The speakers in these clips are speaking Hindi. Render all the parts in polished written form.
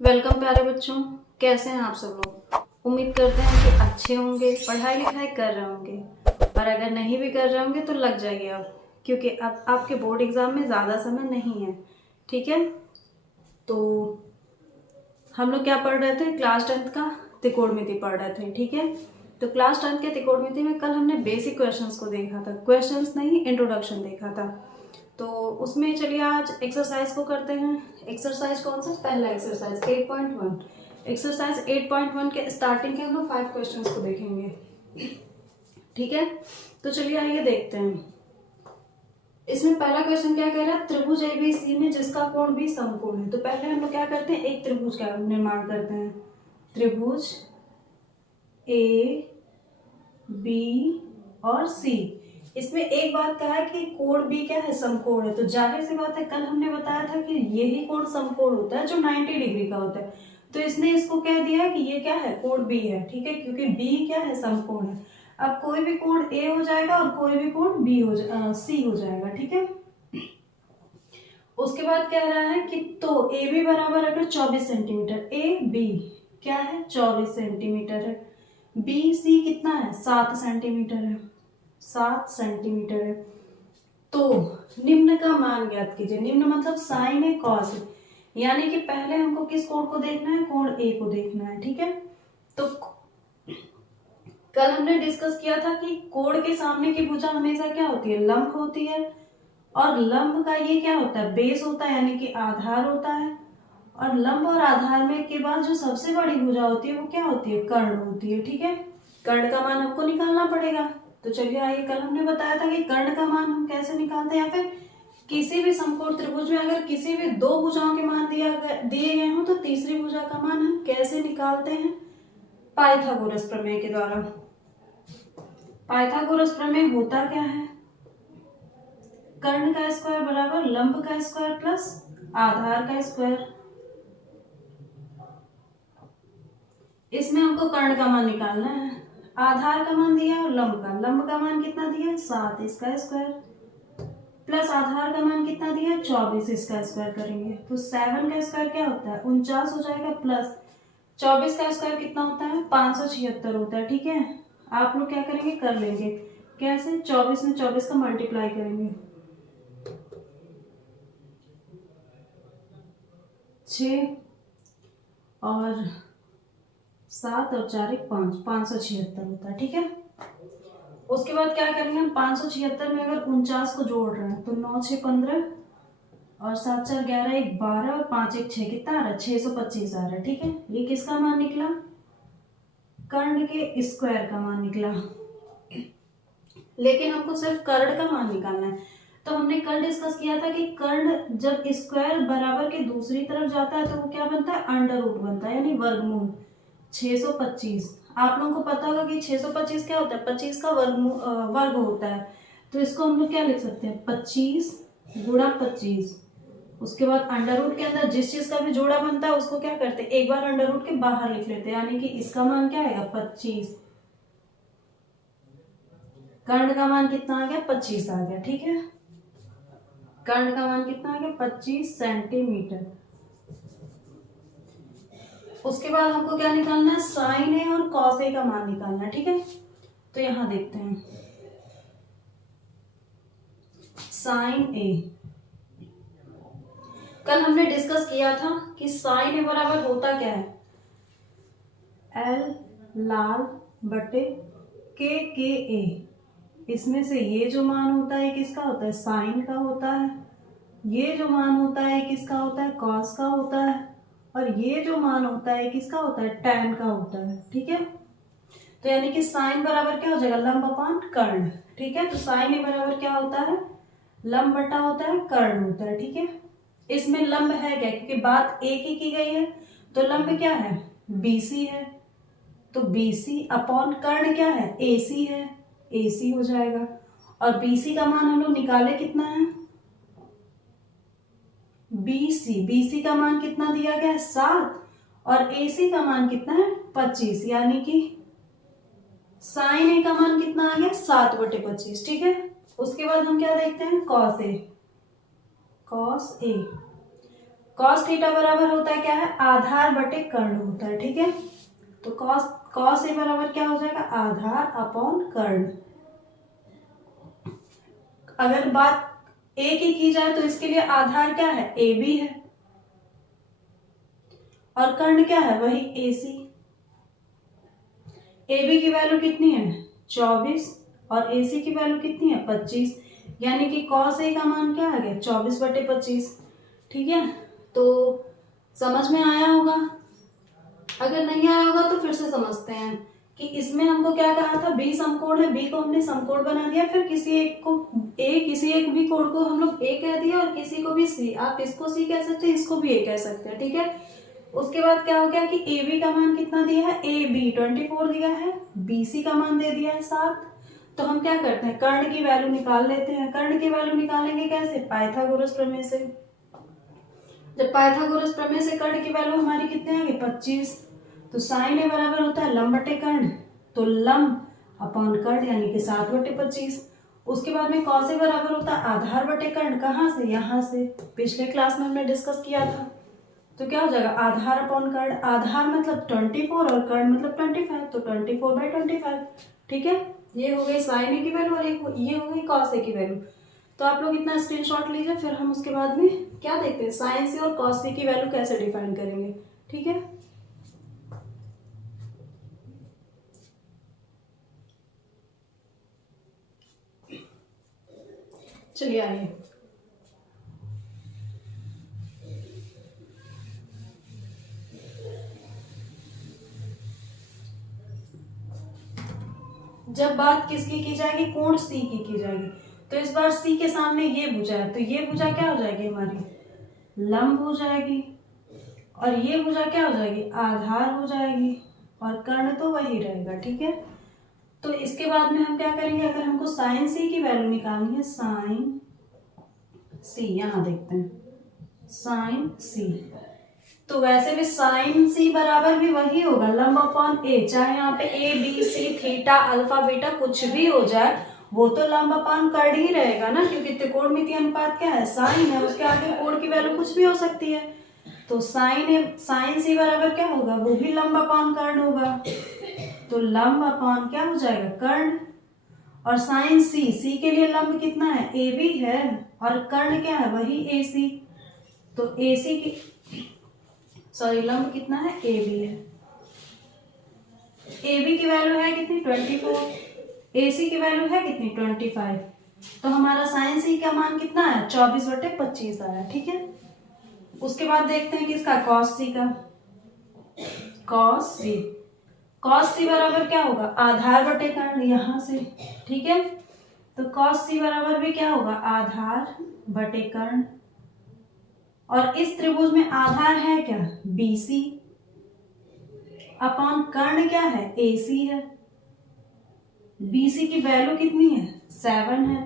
वेलकम प्यारे बच्चों। कैसे हैं आप सब लोग। उम्मीद करते हैं कि अच्छे होंगे, पढ़ाई लिखाई कर रहे होंगे, और अगर नहीं भी कर रहे होंगे तो लग जाइए आप, क्योंकि अब आपके बोर्ड एग्जाम में ज़्यादा समय नहीं है। ठीक है, तो हम लोग क्या पढ़ रहे थे, क्लास 10th का त्रिकोणमिति पढ़ रहे थे। ठीक है, तो क्लास 10th के त्रिकोणमिति में कल हमने बेसिक क्वेश्चंस को देखा था, क्वेश्चंस नहीं इंट्रोडक्शन देखा था। तो उसमें चलिए आज एक्सरसाइज को करते हैं। एक्सरसाइज कौन सा, पहला एक्सरसाइज 8.1। एक्सरसाइज 8.1 के स्टार्टिंग के हम लोग 5 क्वेश्चंस को देखेंगे। ठीक है, तो चलिए आइए देखते हैं। इसमें पहला क्वेश्चन क्या कह रहा है, त्रिभुज एबीसी में जिसका कोण भी समकोण है। तो पहले हम लोग क्या करते हैं, एक त्रिभुज का निर्माण करते हैं। त्रिभुज ए बी और सी, इसमें एक बात कहा है कि कोण भी क्या है, समकोण है। तो जाहिर सी बात है, कल हमने बताया था कि यही कोण समकोण होता है जो 90 डिग्री का होता है। तो इसने इसको कह दिया कि ये क्या है, कोण बी है। ठीक है, क्योंकि बी क्या है, समकोण है। अब कोई भी कोण ए हो जाएगा और कोई भी कोण बी सी हो जाएगा। ठीक है, उसके बाद कह रहा है कि तो ए बी बराबर अगर 24 सेंटीमीटर, ए बी क्या है 24 सेंटीमीटर है, बी सी कितना है 7 सेंटीमीटर है, 7 सेंटीमीटर है। तो निम्न का मान ज्ञात कीजिए। निम्न मतलब साइन है, कॉस है, यानी कि पहले हमको किस कोण को देखना है, कोण ए को देखना है। ठीक है, तो कल हमने डिस्कस किया था कि कोण के सामने की भुजा हमेशा क्या होती है, लंब होती है, और लंब का ये क्या होता है, बेस होता है, यानी कि आधार होता है। और लंब और आधार में के बाद जो सबसे बड़ी भुजा होती है वो क्या होती है, कर्ण होती है। ठीक है, कर्ण का मान हमको निकालना पड़ेगा। तो चलिए आइए, कल हमने बताया था कि कर्ण का मान हम कैसे निकालते हैं, या फिर किसी भी समकोण त्रिभुज में अगर किसी भी दो भुजाओं के मान दिए गए हों तो तीसरी भुजा का मान हम कैसे निकालते हैं, पाइथागोरस प्रमेय के द्वारा। पाइथागोरस प्रमेय होता क्या है, कर्ण का स्क्वायर बराबर लंब का स्क्वायर प्लस आधार का स्क्वायर। इसमें हमको कर्ण का मान निकालना है। आधार का मान दिया और लंब का मान कितना दिया 7, इसका स्क्वायर प्लस आधार का मान कितना दिया 24, इसका स्क्वायर करेंगे तो 7 का स्क्वायर क्या होता है 49 हो जाएगा, प्लस 24 का स्क्वायर कितना होता है 576 होता है। ठीक है, आप लोग क्या करेंगे, कर लेंगे कैसे, 24 में 24 का मल्टीप्लाई करेंगे, 6 और 7 और 4 1 5, 576 होता है। ठीक है, उसके बाद क्या करेंगे हम, 576 में अगर 49 को जोड़ रहे हैं तो 9 6 15 और 7 4 11 1 12 और 5 1 6, कितना आ रहा है 625 आ रहा है। ठीक है, ये किसका मान निकला, कर्ण के स्क्वायर का मान निकला। लेकिन हमको सिर्फ कर्ण का मान निकालना है। तो हमने कल डिस्कस किया था कि कर्ण जब स्क्वायर बराबर के दूसरी तरफ जाता है तो वो क्या बनता है, अंडर रूट बनता है, यानी वर्गमूल 625। आप लोगों को पता होगा कि 625 क्या होता है, 25 का वर्ग होता है। तो इसको हम लोग क्या लिख सकते हैं, 25 गुणा 25। उसके बाद अंडर रूट के अंदर जिस चीज का भी जोड़ा बनता है उसको क्या करते हैं, एक बार अंडर रूट के बाहर लिख लेते हैं, यानी कि इसका मान क्या आएगा 25, कर्ण का मान कितना आ गया 25 आ गया। ठीक है, कर्ण का मान कितना आ गया 25 सेंटीमीटर। उसके बाद हमको क्या निकालना है, साइन ए और कॉस ए का मान निकालना है। ठीक है, तो यहां देखते हैं, साइन ए कल हमने डिस्कस किया था कि साइन ए बराबर होता क्या है, एल लाल बटे के ए। इसमें से ये जो मान होता है किसका होता है, साइन का होता है। ये जो मान होता है किसका होता है, कॉस का होता है। और ये जो मान होता है किसका होता है, टैन का होता है। ठीक है, तो यानी कि साइन बराबर क्या हो जाएगा, लंब अपान कर्ण। ठीक है, तो साइन ए बराबर क्या होता है, लंब बटा होता है कर्ण होता है। ठीक है, इसमें लंब है क्या, क्योंकि बात एक ही की गई है, तो लंब क्या है बीसी है, तो बीसी अपॉन कर्ण क्या है एसी है, एसी हो जाएगा। और बीसी का मान हम लोग निकाले कितना है, बीसी का मान कितना दिया गया है 7, और एसी का मान कितना है 25, यानी कि साइन ए का मान कितना आ गया 7/25। ठीक है, उसके बाद हम क्या देखते हैं, cos A. Cos A cos theta बराबर होता है क्या है, आधार बटे कर्ण होता है, ठीक है। तो कॉस ए बराबर क्या हो जाएगा, आधार अपॉन कर्ण। अगर बात ए की जाए तो इसके लिए आधार क्या है, ए बी है, और कर्ण क्या है, वही ए सी। ए बी की वैल्यू कितनी है 24 और ए सी की वैल्यू कितनी है 25, यानी कि कॉस ए का मान क्या आ गया 24/25, ठीक है। तो समझ में आया होगा, अगर नहीं आया होगा तो फिर से समझते हैं कि इसमें हमको क्या कहा था, बी समकोण है, बी को हमने समकोण बना दिया, फिर किसी एक को ए, किसी एक भी कोण को हम लोग ए कह दिया और किसी को भी सी, आप इसको सी कह सकते हैं, इसको भी ए कह सकते हैं, ठीक है। उसके बाद क्या हो गया कि ए बी का मान कितना दिया है, ए बी 24 दिया है, बी सी का मान दे दिया है 7। तो हम क्या करते हैं, कर्ण की वैल्यू निकाल लेते हैं। कर्ण की वैल्यू निकालेंगे कैसे, पाइथागोरस प्रमेय से। जब पाइथागोरस प्रमेय से कर्ण की वैल्यू हमारी कितने आ गई 25, तो साइन ए बराबर होता है लंब बटे कर्ण, तो लंब अपॉन कर्ण यानी कि 7/25। उसके बाद में कॉस ए बराबर होता है आधार बटे कर्ण, कहाँ से, यहाँ से, पिछले क्लास में हमने डिस्कस किया था। तो क्या हो जाएगा, आधार अपॉन कर्ण, आधार मतलब 24 और कर्ण मतलब 25, तो 24/25, ठीक है। ये हो गई साइन ए की वैल्यू और ये हो गई कॉस ए की वैल्यू। तो आप लोग इतना स्क्रीनशॉट लीजिए, फिर हम उसके बाद में क्या देखते हैं, साइन सी और कॉस सी की वैल्यू कैसे डिफाइन करेंगे, ठीक है। चलिए आइए, जब बात किसकी की जाएगी, कोण सी की जाएगी, तो इस बार सी के सामने ये भुजा है, तो ये भुजा क्या हो जाएगी हमारी, लंब हो जाएगी, और ये भुजा क्या हो जाएगी, आधार हो जाएगी, और कर्ण तो वही रहेगा, ठीक है। तो इसके बाद में हम क्या करेंगे, अगर हमको साइन सी की वैल्यू निकालनी है, साइन सी, यहां देखते हैं साइन सी, तो वैसे भी साइन सी बराबर भी वही होगा लंब अपॉन ए, चाहे यहाँ पे A B C theta alpha beta कुछ भी हो जाए, वो तो लंब अपॉन कर्ण ही रहेगा ना, क्योंकि त्रिकोणमितीय अनुपात क्या है, साइन है, उसके आगे कोण की वैल्यू कुछ भी हो सकती है। तो साइन सी बराबर क्या होगा, वो भी लंब अपॉन कर्ण होगा, तो लंब अपॉन क्या हो जाएगा, कर्ण। और साइन सी, सी के लिए लंब कितना है, ए बी है, और कर्ण क्या है, वही ए सी, तो ए सी की सॉरी लंब कितना है, ए बी है। ए बी की वैल्यू है कितनी 24, ए सी की वैल्यू है कितनी 25, तो हमारा साइन सी का मान कितना है 24/25 आया, ठीक है। उसके बाद देखते हैं कि इसका कॉस सी का, कॉस सी बराबर क्या होगा, आधार बटे कर्ण, यहां से, ठीक है। तो कॉस सी बराबर भी क्या होगा, आधार बटे कर्ण, और इस त्रिभुज में आधार है क्या, BC अपॉन कर्ण क्या है, AC है। BC की वैल्यू कितनी है 7 है,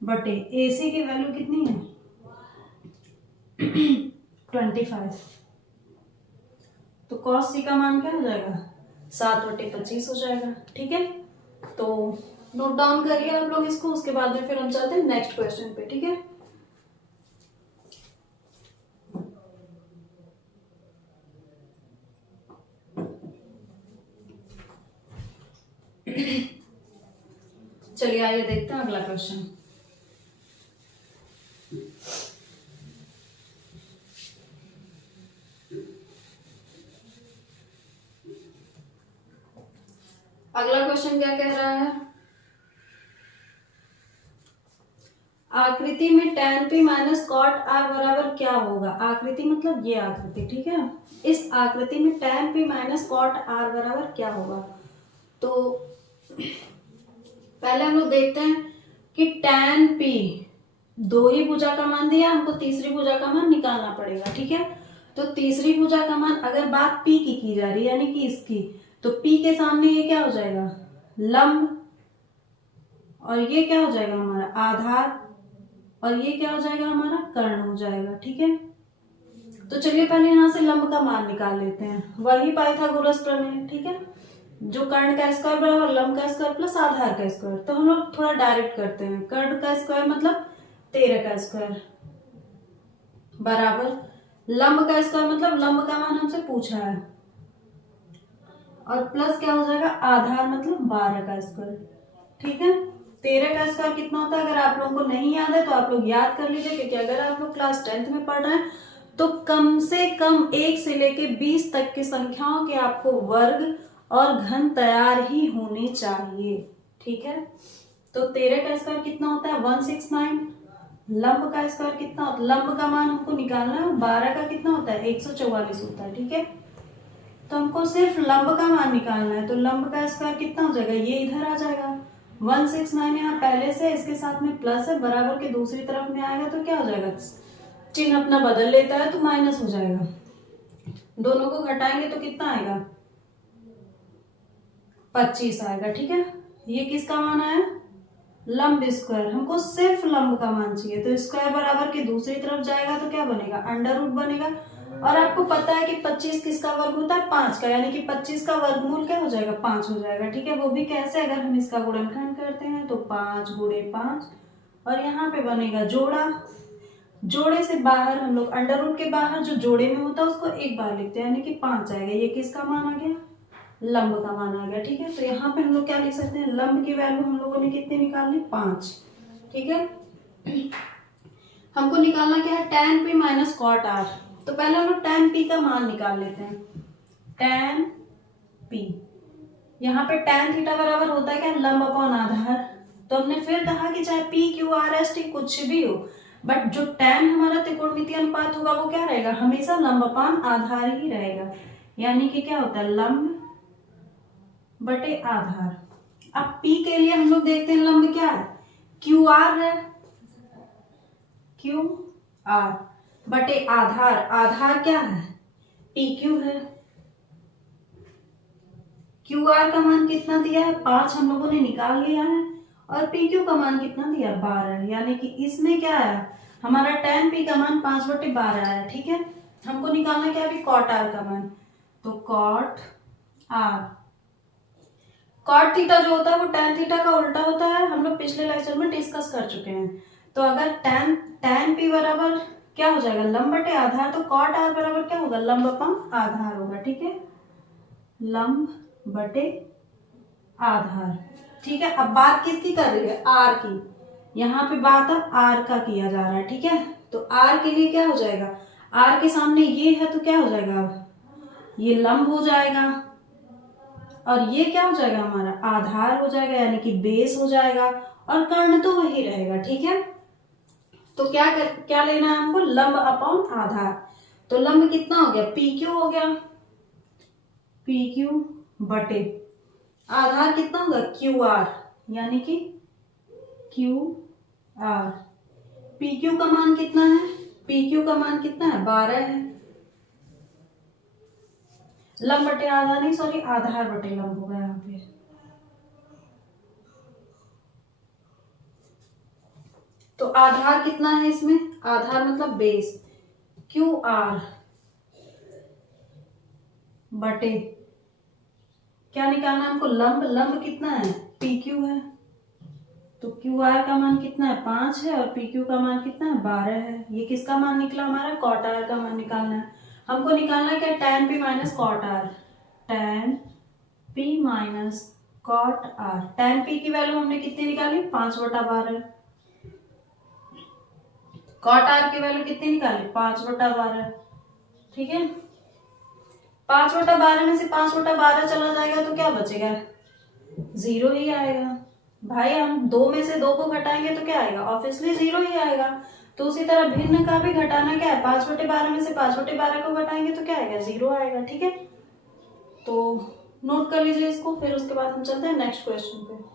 बटे AC की वैल्यू कितनी है 25, तो कॉस सी का मान क्या हो जाएगा 7/25 हो जाएगा, ठीक है। तो नोट डाउन करिए आप लोग इसको, उसके बाद में फिर हम चलते हैं नेक्स्ट क्वेश्चन पे, ठीक है। चलिए आइए देखते हैं अगला क्वेश्चन। अगला क्वेश्चन क्या कह रहा है, आकृति में tan p minus cot r बराबर क्या होगा, आकृति मतलब ये आकृति, ठीक है। इस आकृति में tan p minus cot r बराबर क्या होगा। तो पहले हम लोग देखते हैं कि tan p, दो ही भुजा का मान दिया हमको, तीसरी भुजा का मान निकालना पड़ेगा, ठीक है। तो तीसरी भुजा का मान, अगर बात p की जा रही है यानी कि इसकी, तो p के सामने ये क्या हो जाएगा लंब, और ये क्या हो जाएगा हमारा आधार, और ये क्या हो जाएगा हमारा कर्ण हो जाएगा, ठीक है। तो चलिए पहले यहां से लंब का मान निकाल लेते हैं, वही पाइथागोरस प्रमेय, ठीक है। जो कर्ण का स्क्वायर बराबर लंब का स्क्वायर प्लस आधार का स्क्वायर, तो हम लोग थोड़ा डायरेक्ट करते हैं, कर्ण का स्क्वायर मतलब 13 का स्क्वायर बराबर लंब का स्क्वायर मतलब लंब का मान हमसे पूछा है, और प्लस क्या हो जाएगा, आधार मतलब 12 का स्क्वायर। ठीक है, 13 का स्क्वायर कितना होता है, अगर आप लोगों को नहीं याद है तो आप लोग याद कर लीजिए, क्योंकि अगर आप लोग क्लास 10th में पढ़ रहे हैं तो कम से कम 1 से लेके 20 तक की संख्याओं के आपको वर्ग और घन तैयार ही होने चाहिए। ठीक है, तो 13 का स्क्वायर कितना होता है 169। लंब का स्क्वायर कितना होता है, लंब का मान हमको निकालना है, 12 का कितना होता है 144 होता है। ठीक है, तो हमको सिर्फ लंब का मान निकालना है, तो लंब का स्क्वायर कितना हो जाएगा, ये इधर आ जाएगा 169 यहाँ पहले से, इसके साथ में प्लस है, बराबर के दूसरी तरफ में आएगा तो क्या हो जाएगा, चिन्ह अपना बदल लेता है तो माइनस हो जाएगा। दोनों को घटाएंगे तो कितना आएगा 25 आएगा। ठीक है, ये किसका मान आया, लंब स्क्वायर। हमको सिर्फ लंब का मान चाहिए, तो स्क्वायर बराबर के दूसरी तरफ जाएगा तो क्या बनेगा, अंडर रूट बनेगा। और आपको पता है कि 25 किसका वर्ग होता है, 5 का, यानी कि 25 का वर्गमूल क्या हो जाएगा, 5 हो जाएगा। ठीक है, वो भी कैसे, अगर हम इसका गुणनखंड करते हैं तो 5 गुणे 5, और यहाँ पे बनेगा जोड़ा, जोड़े से बाहर हम लोग अंडर रूट के बाहर जो जोड़े में होता है उसको एक बार लिखते हैं, यानी कि 5 आएगा। ये किसका मान आ गया, लंब का मान आ गया। ठीक है, तो यहाँ पे हम लोग क्या लिख सकते हैं, लंब की वैल्यू हम लोगों ने कितनी निकालनी, 5। ठीक है, हमको निकालना क्या है, tan p minus cot r। तो पहले हम लोग tan p का मान निकाल लेते हैं, tan p, यहाँ पे tan थीटा बराबर होता है क्या, लंब अपॉन आधार। तो हमने फिर कहा कि चाहे p q r s t कुछ भी हो, बट जो tan हमारा त्रिकोणमितीय अनुपात होगा वो क्या रहेगा, हमेशा लंब अपॉन आधार ही रहेगा, यानी कि क्या होता है, लंब बटे आधार। अब P के लिए हम लोग देखते हैं लंब क्या है, क्यू आर है, क्यू आर बटे आधार, आधार क्या है पी क्यू है। क्यू आर का मान कितना दिया है 5, हम लोगों ने निकाल लिया है, और पी क्यू का मान कितना दिया 12, यानी कि इसमें क्या है, हमारा tan p का मान 5/12 है। ठीक है, हमको निकालना क्या अभी, कॉट आर का मान, तो कॉट आर, कॉट थीटा जो होता है वो tan थीटा का उल्टा होता है, हम लोग पिछले लेक्चर में डिस्कस कर चुके हैं। तो अगर tan p बराबर क्या हो जाएगा, लंब बटे आधार, तो कॉट आर बराबर क्या होगा, लंब अपॉन आधार होगा। ठीक है, लंब बटे आधार। ठीक है, अब बात किसकी कर रही है, आर की, यहाँ पे बात अब आर का किया जा रहा है। ठीक है, तो आर के लिए क्या हो जाएगा, आर के सामने ये है तो क्या हो जाएगा, अब ये लंब हो जाएगा, और ये क्या हो जाएगा, हमारा आधार हो जाएगा, यानी कि बेस हो जाएगा, और कर्ण तो वही रहेगा। ठीक है, तो क्या लेना है हमको, लंब अपॉन आधार। तो लंब कितना हो गया, पी क्यू हो गया, पी क्यू बटे आधार कितना होगा, क्यू आर, यानी कि क्यू आर। पी क्यू का मान कितना है, पी क्यू का मान कितना है 12 है, लंब बटे आधार नहीं, सॉरी आधार बटे लंब होगा यहाँ पे। तो आधार कितना है इसमें, आधार मतलब बेस, क्यू आर बटे क्या निकालना है हमको, लंब, लंब कितना है पी क्यू है, तो क्यू आर का मान कितना है 5 है, और पी क्यू का मान कितना है 12 है। ये किसका मान निकला हमारा, कॉट आर का मान निकालना है। हमको निकालना है क्या, tan p minus cot R, tan p minus cot R. tan p की वैल्यू हमने कितनी निकाली 5/12, कॉट आर की वैल्यू कितनी निकाली 5/12। ठीक है, 5/12 में से 5/12 चला जाएगा तो क्या बचेगा, 0 ही आएगा। भाई हम 2 में से 2 को घटाएंगे तो क्या आएगा, ऑब्वियसली 0 ही आएगा। तो उसी तरह भिन्न का भी घटाना क्या है, 5/12 में से 5/12 को घटाएंगे तो क्या आएगा, 0 आएगा। ठीक है, तो नोट कर लीजिए इसको, फिर उसके बाद हम चलते हैं नेक्स्ट क्वेश्चन पे।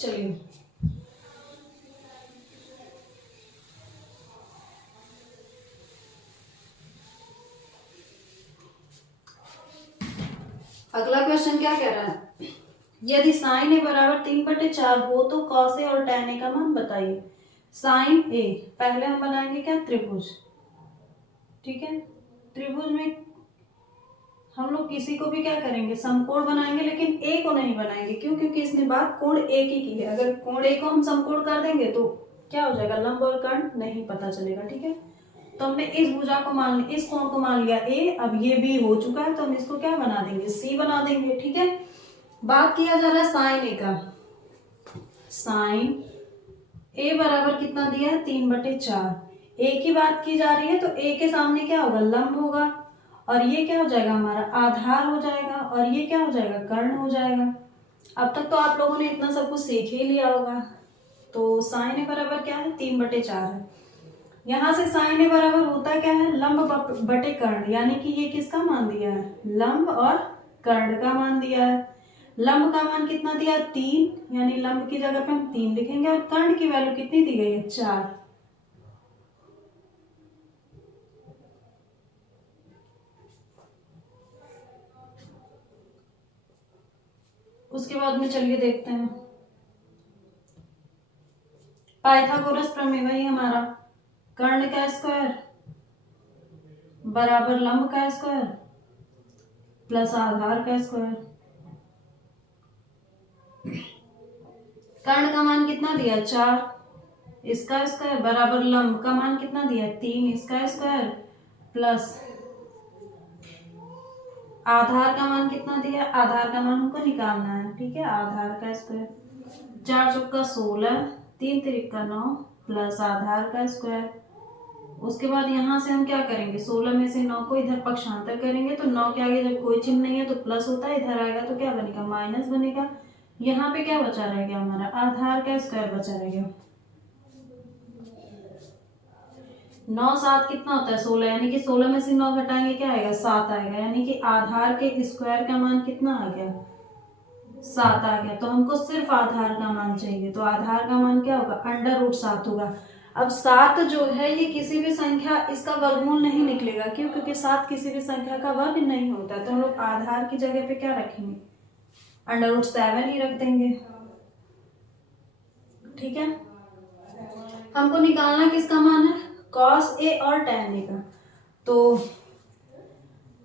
चलिए, अगला क्वेश्चन क्या कह रहा है, यदि साइन ए बराबर 3/4 हो तो कॉस ए और tan ए का मान बताइए। साइन ए, पहले हम बनाएंगे क्या, त्रिभुज। ठीक है, त्रिभुज में हम लोग किसी को भी क्या करेंगे, समकोण बनाएंगे, लेकिन ए को नहीं बनाएंगे। क्यों? क्योंकि इसने बात कोण ए की है। अगर कोण ए को हम समकोण कर देंगे तो क्या हो जाएगा, लंब और कर्ण नहीं पता चलेगा। ठीक है, तो हमने इस भुजा को मान लिया, इस कोण को मान लिया ए, अब ये बी हो चुका है तो हम इसको क्या बना देंगे, सी बना देंगे। ठीक है, बात किया जा रहा है साइन ए का। साइन ए बराबर कितना दिया है, 3/4। ए की बात की जा रही है तो ए के सामने क्या होगा, लंब होगा, और ये क्या हो जाएगा, हमारा आधार हो जाएगा, और ये क्या हो जाएगा, कर्ण हो जाएगा। अब तक तो आप लोगों ने इतना सब कुछ सीख ही लिया होगा। तो साइन ए बराबर क्या है, 3/4 है। यहां से साइन ए बराबर होता क्या है, लंब बटे कर्ण, यानी कि ये किसका मान दिया है, लंब और कर्ण का मान दिया है। लंब का मान कितना दिया, 3, यानी लंब की जगह पे हम 3 लिखेंगे, और कर्ण की वैल्यू कितनी दी गई है, 4। उसके बाद में चलिए देखते हैं पाइथागोरस प्रमेय, वही हमारा कर्ण का स्क्वायर बराबर लंब का स्क्वायर प्लस आधार का स्क्वायर। कर्ण का मान कितना दिया, 4, इसका स्क्वायर बराबर लंब का मान कितना दिया, 3, इसका स्क्वायर प्लस आधार का मान कितना दिया, आधार का मान हमको निकालना है। ठीक है, आधार का स्क्वायर, 4 चौका 16, 3 तिरिका 9 प्लस आधार का स्क्वायर। उसके बाद यहाँ से हम क्या करेंगे, 16 में से 9 को इधर पक्षांतर करेंगे तो 9 के आगे जब कोई चिन्ह नहीं है तो प्लस होता है, इधर आएगा तो क्या बनेगा, माइनस बनेगा। यहाँ पे क्या बचा रहेगा, हमारा आधार का स्क्वायर बचा रहेगा। 9 7 कितना होता है, 16, यानी कि 16 में से 9 घटाएंगे क्या आएगा, 7 आएगा, यानी कि आधार के स्क्वायर का मान कितना आ गया, 7 आ गया। तो हमको सिर्फ आधार का मान चाहिए, तो आधार का मान क्या होगा, √7 होगा। अब 7 जो है ये किसी भी संख्या, इसका वर्गमूल नहीं निकलेगा। क्यों? क्योंकि 7 किसी भी संख्या का वर्ग नहीं होता। तो हम लोग आधार की जगह पे क्या रखेंगे, √7 ही रख देंगे। ठीक है, हमको निकालना किसका मान है, कॉस ए और टैन ए का। तो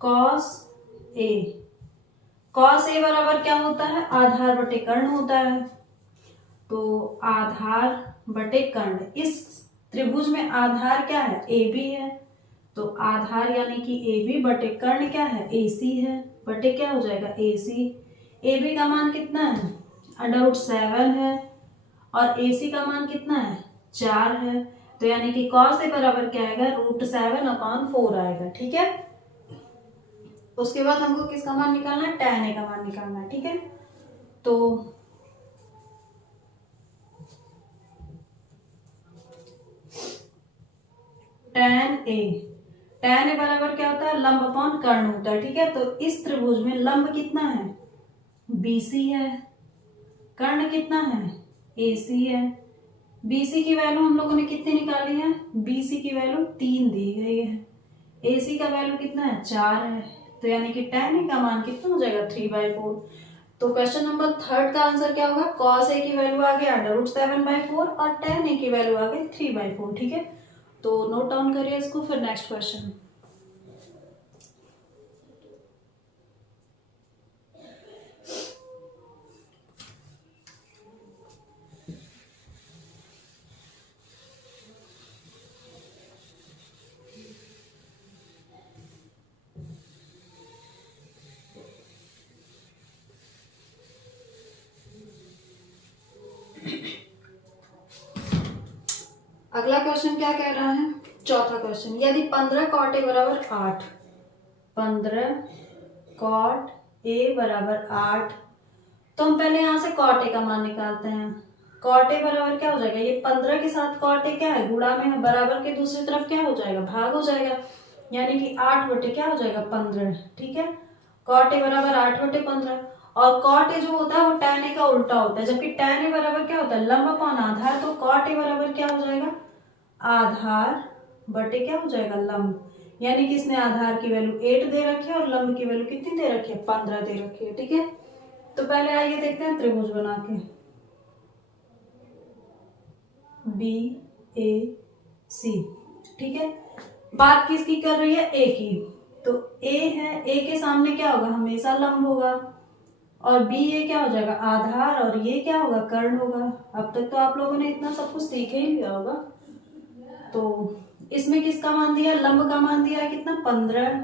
कॉस ए बराबर क्या होता है, आधार बटे कर्ण होता है। तो आधार बटे कर्ण, इस त्रिभुज में आधार क्या है, ए बी है, तो आधार यानी कि ए बी बटे कर्ण क्या है, ए सी है, बटे क्या हो जाएगा, ए सी। ए बी का मान कितना है, √7 है, और ए सी का मान कितना है, 4 है। तो यानी कि कॉस ए बराबर क्या आएगा, √7/4 आएगा। ठीक है, उसके बाद हमको किसका मान निकालना है, टैन ए का मान निकालना है। ठीक है, तो टैन ए बराबर क्या होता है, लंब अपॉन कर्ण होता है। ठीक है, तो इस त्रिभुज में लंब कितना है, BC है, कर्ण कितना है, AC है। BC की वैल्यू हम लोगों ने कितनी निकाली है, BC की वैल्यू 3 दी गई है, AC का वैल्यू कितना है, 4 है। तो यानी कि टैन ए का मान कितना हो जाएगा, 3/4। तो क्वेश्चन नंबर 3 का आंसर क्या होगा, कॉस ए की वैल्यू आ गया √7/4 और टैन ए की वैल्यू आ गई 3/4। ठीक है, तो नोट डाउन करिए इसको, फिर नेक्स्ट क्वेश्चन। अगला क्वेश्चन क्या कह रहा है, चौथा क्वेश्चन, यदि 15 cot a बराबर 8, 15 cot a बराबर 8, तो हम पहले यहाँ से cot a का मान निकालते हैं। cot a बराबर क्या हो जाएगा, ये 15 के साथ cot a क्या है, गुणा में है, बराबर के दूसरी तरफ क्या हो जाएगा, भाग हो जाएगा, यानी कि 8 बटे क्या हो जाएगा, 15। ठीक है, cot a बराबर 8/15, और cot a जो होता है वो tan a का उल्टा होता है, जबकि tan a बराबर क्या होता है, लंब अपॉन आधार। तो cot a बराबर क्या हो जाएगा, आधार बटे क्या हो जाएगा, लंब, यानी कि इसने आधार की वैल्यू 8 दे रखी है और लंब की वैल्यू कितनी दे रखी है, 15 दे रखी है। ठीक है, तो पहले आइए देखते हैं त्रिभुज बना के, BAC। ठीक है, बात किसकी कर रही है, ए की, तो ए है, ए के सामने क्या होगा, हमेशा लंब होगा, और बी ये क्या हो जाएगा, आधार, और ये क्या होगा, कर्ण होगा। अब तक तो आप लोगों ने इतना सब कुछ सीख ही लिया होगा। तो इसमें किसका मान दिया, लंब का मान दिया है कितना, 15,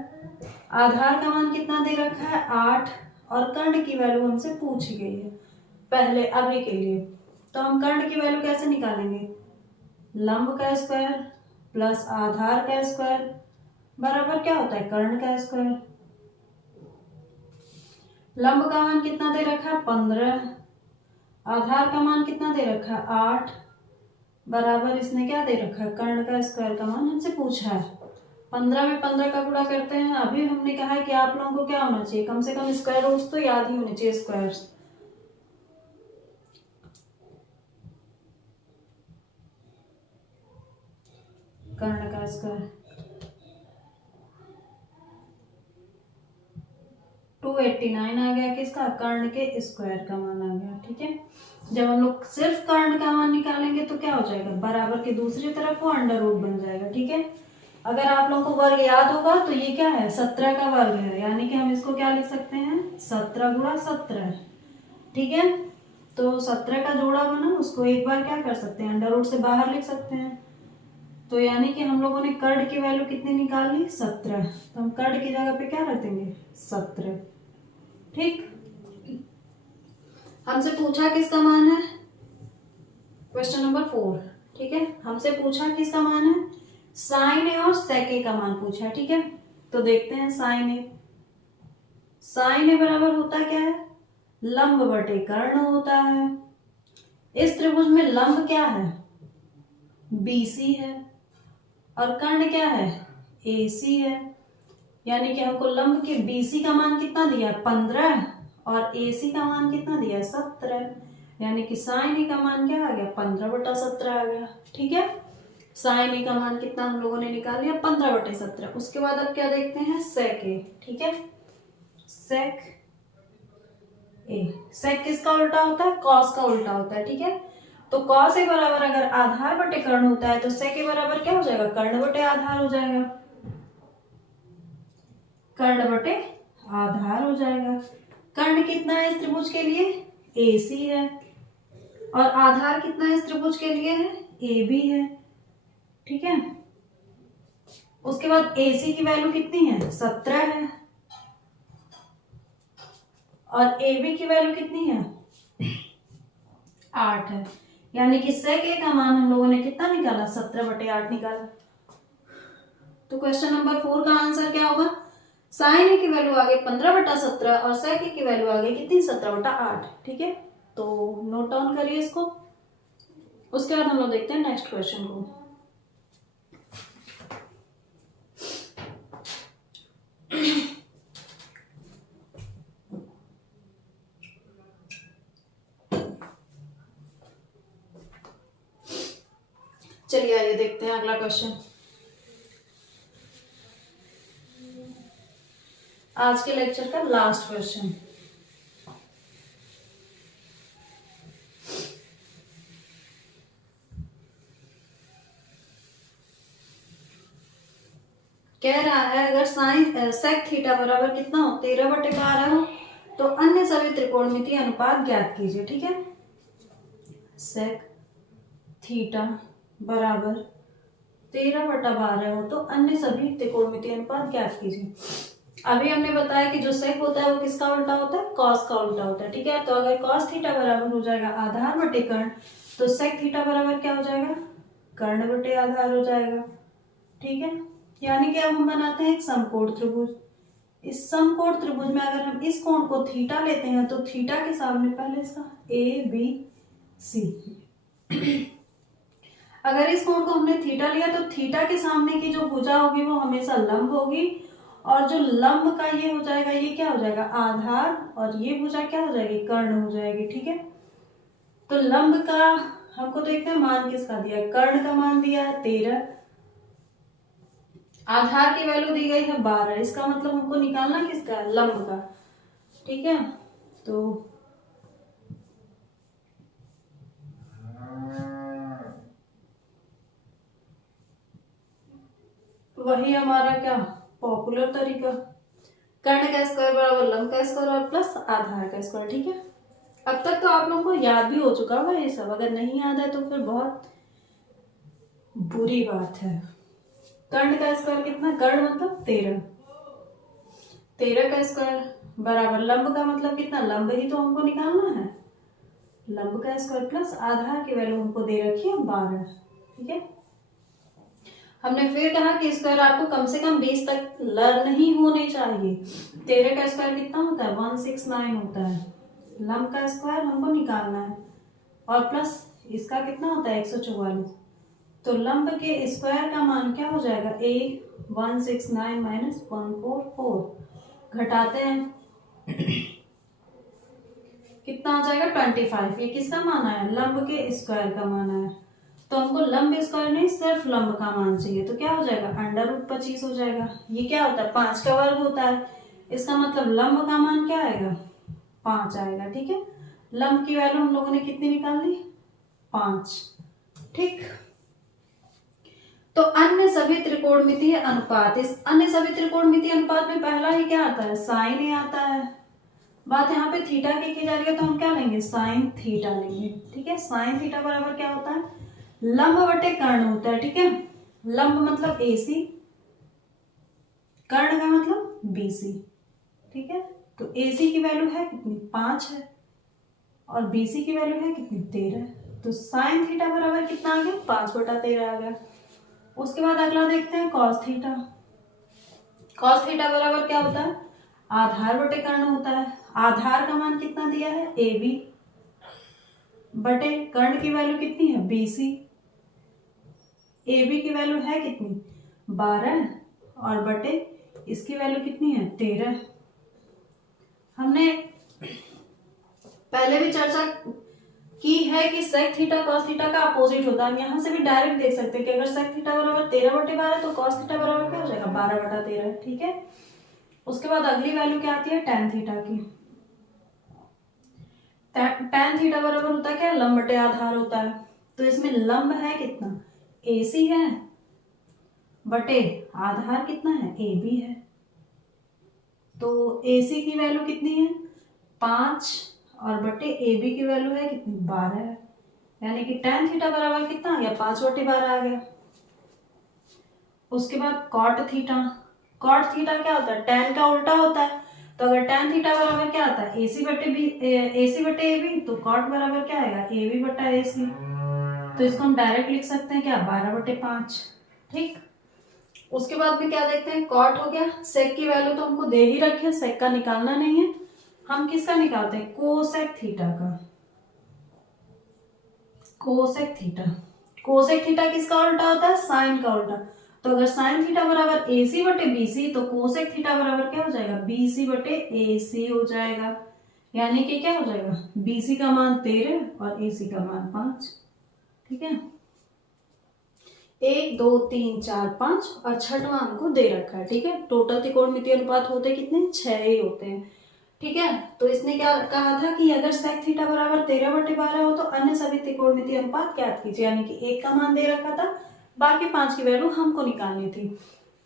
आधार का मान कितना दे रखा है, 8, और कर्ण की वैल्यू हमसे पूछी गई है पहले अभी के लिए। तो हम कर्ण की वैल्यू कैसे निकालेंगे, लंब का स्क्वायर प्लस आधार का स्क्वायर बराबर क्या होता है, कर्ण का स्क्वायर। लंब का मान कितना दे रखा है, 15, आधार का मान कितना दे रखा है, 8, बराबर इसने क्या दे रखा है, कर्ण का स्क्वायर का मान हमसे पूछा है। 15 में 15 का गुणा करते हैं। अभी हमने कहा है कि आप लोगों को क्या होना चाहिए, कम से कम स्क्वायर रूट्स तो याद ही होने चाहिए, स्क्वायर्स। कर्ण का स्क्वायर 289 आ गया, किसका, कर्ण के स्क्वायर का मान आ गया। ठीक है, जब हम लोग सिर्फ कर्ण का मान निकालेंगे तो क्या हो जाएगा, बराबर के दूसरी तरफ वो अंडर रूट बन जाएगा। ठीक है, अगर आप लोगों को वर्ग याद होगा तो ये क्या है, 17 का वर्ग है, यानी कि हम इसको क्या लिख सकते हैं, 17 गुणा 17। ठीक है, तो 17 का जोड़ा बना, उसको एक बार क्या कर सकते हैं, अंडर रूट से बाहर लिख सकते हैं। तो यानी कि हम लोगों ने कर्ण की वैल्यू कितनी निकाल ली, 17, तो हम कर्ण की जगह पे क्या रख देंगे, 17। ठीक, हमसे पूछा किसका मान है, क्वेश्चन नंबर 4। ठीक है, हमसे पूछा किसका मान है, साइन ए और सेक ए का मान पूछा है। ठीक है, तो देखते हैं साइन ए। साइन ए बराबर होता क्या है, लंब बटे कर्ण होता है। इस त्रिभुज में लंब क्या है, बीसी है, और कर्ण क्या है, एसी है। यानी कि हमको लंब के बीसी का मान कितना दिया, 15, और एसी का मान कितना दिया, 17। यानी कि साइन ए का मान क्या आ गया, 15/17 आ गया। ठीक है, साइन ए का मान कितना हम लोगों ने निकाल लिया, 15/17। उसके बाद अब क्या देखते हैं, सेक ए। ठीक है, सेक ए, सेक किसका उल्टा होता है, कॉस का उल्टा होता है। ठीक है, तो कॉस ए बराबर अगर आधार बटे कर्ण होता है तो सेक ए बराबर क्या हो जाएगा, कर्ण बटे आधार हो जाएगा, कर्ण बटे आधार हो जाएगा। कर्ण कितना है इस त्रिभुज के लिए, एसी है, और आधार कितना है इस त्रिभुज के लिए है, ए बी है। ठीक है, उसके बाद एसी की वैल्यू कितनी है, 17 है, और ए बी की वैल्यू कितनी है, 8 है। यानी कि सेक ए का मान हम लोगों ने कितना निकाला, 17/8 निकाला। तो क्वेश्चन नंबर 4 का आंसर क्या होगा, साइन ए की वैल्यू आ गई 15/17, और सेक ए की वैल्यू आ गई कितनी, 17/8। ठीक है, तो नोट डाउन करिए इसको। उसके बाद हम लोग देखते हैं नेक्स्ट क्वेश्चन को। चलिए आइए देखते हैं अगला क्वेश्चन। आज के लेक्चर का लास्ट क्वेश्चन। कह रहा है अगर साइन सेक थीटा बराबर कितना हो, 13/12 हो, तो अन्य सभी त्रिकोणमितीय अनुपात ज्ञात कीजिए। ठीक है, सेक थीटा बराबर 13/12 हो तो अन्य सभी त्रिकोणमितीय अनुपात ज्ञात कीजिए। अभी हमने बताया कि जो सेक होता है वो किसका उल्टा होता है, कॉस का उल्टा होता है। ठीक है, तो अगर कॉस थीटा बराबर हो जाएगा आधार बटे कर्ण, तो सेक थीटा बराबर क्या हो जाएगा, कर्ण बटे आधार हो जाएगा। ठीक है, यानी कि अब हम बनाते हैं एक समकोण त्रिभुज। इस समकोण त्रिभुज में अगर हम इस कोण को थीटा लेते हैं तो थीटा के सामने पहले इसका ए बी सी, अगर इस कोण को हमने थीटा लिया तो थीटा के सामने की जो भुजा होगी वो हमेशा लंब होगी, और जो लंब का ये हो जाएगा, ये क्या हो जाएगा, आधार, और ये भुजा क्या हो जाएगी, कर्ण हो जाएगी। ठीक है, तो लंब का हमको देखते हैं मान किसका दिया है, कर्ण का मान दिया है 13, आधार की वैल्यू दी गई है 12, इसका मतलब हमको निकालना किसका है, लंब का। ठीक है, तो वही हमारा क्या पॉपुलर तरीका, कर्ण का स्क्वायर बराबर लंब का स्क्वायर और प्लस आधार का स्क्वायर। ठीक है, अब तक तो आप लोगों को याद भी हो चुका होगा ये सब, अगर नहीं याद है तो फिर बहुत बुरी बात है। कर्ण का स्क्वायर कितना, कर्ण मतलब 13, 13 का स्क्वायर बराबर लंब का मतलब कितना, लंब ही तो हमको निकालना है, लंब का स्क्वायर प्लस आधार की वैल्यू हमको दे रखी है 12। ठीक है, हमने फिर कहा कि स्क्वायर आपको कम से कम 20 तक लर्न ही होने चाहिए। 13 का स्क्वायर कितना होता है, 169 होता है, लंब का स्क्वायर हमको निकालना है, और प्लस इसका कितना होता है 144। तो लंब के स्क्वायर का मान क्या हो जाएगा, 169 माइनस 144, घटाते हैं कितना आ जाएगा 25। ये किसका मान आया, लंब के स्क्वायर का मान आया। तो हमको लंब स्क्वायर नहीं सिर्फ लंब का मान चाहिए, तो क्या हो जाएगा √25 हो जाएगा। ये क्या होता है, 5 का वर्ग होता है, इसका मतलब लंब का मान क्या आएगा, 5 आएगा। ठीक है, लंब की वैल्यू हम लोगों ने कितनी निकाल ली, 5। ठीक, तो अन्य सभी त्रिकोणमितीय अनुपात, इस अन्य सभी त्रिकोणमितीय अनुपात में पहला ही क्या आता है, साइन ही आता है। बात यहाँ पे थीटा की जा रही है तो हम क्या लेंगे, साइन थीटा लेंगे। ठीक है, साइन थीटा बराबर क्या होता है, लंब बटे कर्ण होता है। ठीक है, लंब मतलब AC, कर्ण का मतलब BC। ठीक है, तो AC की वैल्यू है कितनी, 5 है, और BC की वैल्यू है कितनी, 13। तो साइन थीटा बराबर कितना आ गया, 5/13 आ गया। उसके बाद अगला देखते हैं कॉस थीटा। कॉस थीटा बराबर क्या होता है, आधार बटे कर्ण होता है। आधार का मान कितना दिया है, AB, बटे कर्ण की वैल्यू कितनी है, BC। AB की वैल्यू है कितनी, 12, और बटे इसकी वैल्यू कितनी है, 13। हमने पहले भी चर्चा की है कि सेक थीटा कॉस थीटा का अपोजिट होता है। हम यहाँ से भी डायरेक्ट देख सकते हैं कि अगर सेक थीटा बराबर 13/12 तो कॉस थीटा बराबर क्या हो जाएगा, 12/13। ठीक है, उसके बाद अगली वैल्यू क्या आती है, टैन थीटा की। टैन थीटा बराबर होता है क्या, लंब बटे आधार होता है। तो इसमें लंब है कितना, AC है, बटे आधार कितना है, AB है। तो AC की वैल्यू कितनी है, 5, और बटे AB की वैल्यू है कितनी, 12 है। यानी कि टैन थीटा बराबर कितना आ गया, 5/12 आ गया। उसके बाद कॉट थीटा। कॉट थीटा क्या होता है, टैन का उल्टा होता है। तो अगर टैन थीटा बराबर क्या आता है, AC बटे AB, तो कॉट बराबर क्या आएगा, AB बटा AC। तो इसको हम डायरेक्ट लिख सकते हैं क्या, 12/5। ठीक, उसके बाद में क्या देखते हैं, कॉट हो गया। सेक की वैल्यू तो हमको दे ही रखी है, सेक का निकालना नहीं है। हम किसका निकालते हैं, कोसेक थीटा का। कोसेक थीटा, कोसेक थीटा किसका उल्टा होता है, साइन का उल्टा। तो अगर साइन थीटा बराबर AC बटे BC, तो कोसेक थीटा बराबर क्या हो जाएगा, BC बटे AC हो जाएगा। यानी कि क्या हो जाएगा, BC का मान 13 और AC का मान 5। ठीक है, 1 2 3 4 5 और छठवां हमको दे रखा है। ठीक है, टोटल त्रिकोणमितीय अनुपात होते कितने, 6 ही होते हैं। ठीक है, तो इसने क्या कहा था कि अगर सेक थीटा बराबर 13/12 हो तो अन्य सभी त्रिकोणमितीय अनुपात ज्ञात कीजिए। यानी कि 1 का मान दे रखा था, बाकी 5 की वैल्यू हमको निकालनी थी,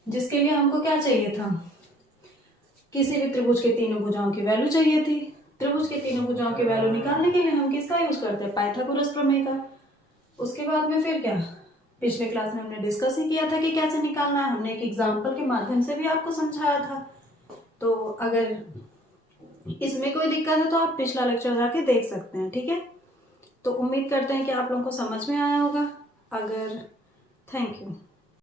जिसके लिए हमको क्या चाहिए था, किसी भी त्रिभुज के तीनों भुजाओं की वैल्यू चाहिए थी। त्रिभुज के तीनों भुजाओं की वैल्यू निकालने के लिए हम किसका यूज करते हैं, पाइथागोरस प्रमेय का। उसके बाद में फिर क्या, पिछले क्लास में हमने डिस्कस ही किया था कि कैसे निकालना है। हमने एक एग्जाम्पल के माध्यम से भी आपको समझाया था। तो अगर इसमें कोई दिक्कत है तो आप पिछला लेक्चर जाके देख सकते हैं। ठीक है, तो उम्मीद करते हैं कि आप लोगों को समझ में आया होगा। अगर थैंक यू।